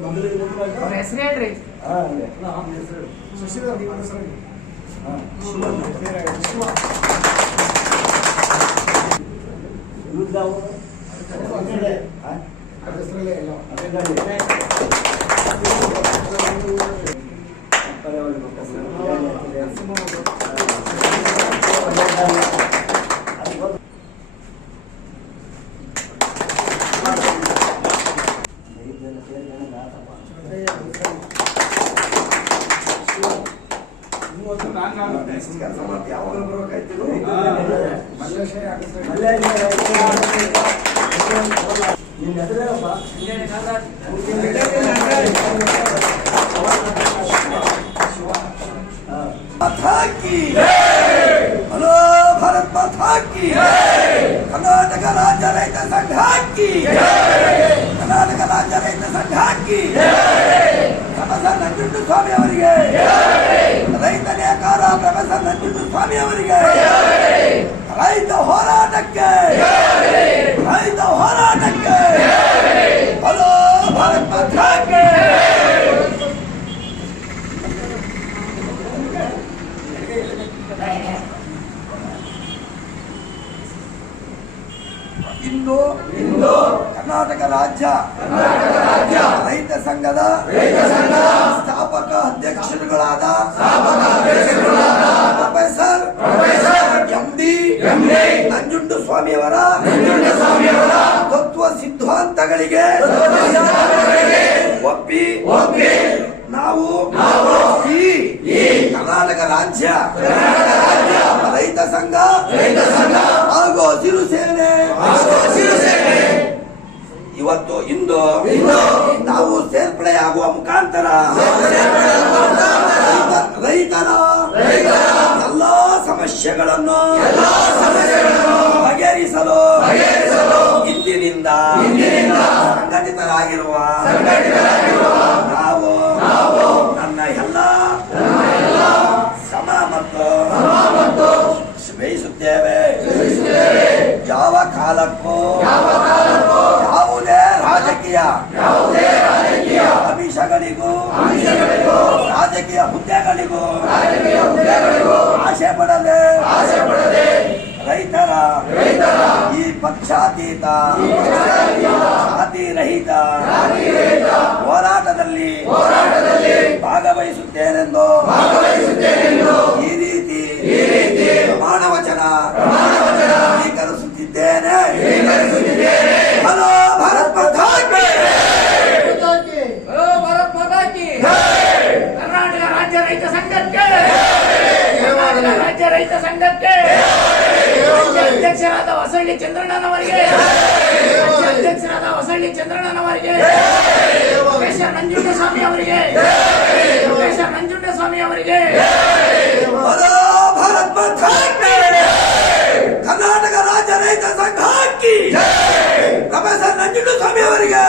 ಅವ್ರ ಹೆಸರು ಹೇಳ್ರಿ. ಹಲೋ ಭಾರತ್ ಮಾತಾ ಕಿ ಕರ್ನಾಟಕ ರಾಜ್ಯ ರೈತ ಸಂಘ ಕಿ ಕರ್ನಾಟಕ ರಾಜ್ಯ ರೈತ ಸಂಘ ಕಿ ಪ್ರೊಫೆಸರ್ ನಂಜುಂಡಸ್ವಾಮಿ ಅವರಿಗೆ ರೈತ ನೇಕಾರ ಪ್ರೊಫೆಸರ್ ನಂಜುಂಡಸ್ವಾಮಿ ಅವರಿಗೆ ರೈತ ಹೋರಾಟಕ್ಕೆ ರೈತ ಹೋರಾಟಕ್ಕೆ ಹಲೋ ಭಾರತ್ ಮಾತಾ ಕಿ ಇಂದು ಕರ್ನಾಟಕ ರಾಜ್ಯ ರೈತ ಸಂಘದ ಸ್ಥಾಪಕ ಅಧ್ಯಕ್ಷರುಗಳಾದ ಪ್ರೊಫೆಸರ್ ಎಂ.ಡಿ. ನಂಜುಂಡಸ್ವಾಮಿ ಅವರ ತತ್ವ ಸಿದ್ಧಾಂತಗಳಿಗೆ ಒಪ್ಪಿ ನಾವು ಈ ಕರ್ನಾಟಕ ರಾಜ್ಯ ರೈತ ಸಂಘ ಹಾಗೂ ಹಸಿರು ಸೇನೆ ಇಂದು ನಾವು ಸೇರ್ಪಡೆಯಾಗುವ ಮುಖಾಂತರ ರೈತರ ಎಲ್ಲಾ ಸಮಸ್ಯೆಗಳನ್ನು ಬಗೆಹರಿಸಲು ಇಂದಿನಿಂದ ಸಂಘಟಿತರಾಗಿರುವ ನಾವು ನನ್ನ ಎಲ್ಲ ಸಮ ಮತ್ತು ಶ್ರಮಿಸುತ್ತೇವೆ. ಯಾವ ಕಾಲಕ್ಕೂ ಯಾವುದೇ ರಾಜಕೀಯ ಅಮಿಷಗಳಿಗೂ ರಾಜಕೀಯ ಹುದ್ದೆಗಳಿಗೂ ಆಸೆ ಪಡದೆ ರೈತರ ಈ ಪಕ್ಷಾತೀತ ಜಾತಿ ರಹಿತ ಹೋರಾಟದಲ್ಲಿ ಭಾಗವಹಿಸುತ್ತೇನೆಂದು ಈ ರೀತಿ ಪ್ರಮಾಣ ವಚನ ಸ್ವೀಕರಿಸುತ್ತಿದ್ದೇನೆ. ಹಲೋ ಭಾರತ್ ಮಾತಾ ಕಿ ಭಾರತ್ ಮಾತಾ ಕಿ ಕರ್ನಾಟಕ ರಾಜ್ಯ ರೈತ ಸಂಘಕ್ಕೆ ಕರ್ನಾಟಕ ರಾಜ್ಯ ರೈತ ಸಂಘಕ್ಕೆ ಅಧ್ಯಕ್ಷರಾದ ಹೊಸಳ್ಳಿ ಚಂದ್ರಣ್ಣನವರಿಗೆ ಅಧ್ಯಕ್ಷರಾದ ಹೊಸಳ್ಳಿ ಚಂದ್ರಣ್ಣನವರಿಗೆ ಪ್ರೊಫೆಸರ್ ನಂಜುಂಡಸ್ವಾಮಿ ಅವರಿಗೆ ಪ್ರೊಫೆಸರ್ ನಂಜುಂಡಸ್ವಾಮಿ ಅವರಿಗೆ ಹಲೋ ಭಾರತ್ ಮಾತಾ ಕಿ ಕರ್ನಾಟಕ ರಾಜ್ಯ ರೈತ ಸಂಘ ಕಿ ಪ್ರೊಫೆಸರ್ ನಂಜುಂಡಸ್ವಾಮಿ ಅವರಿಗೆ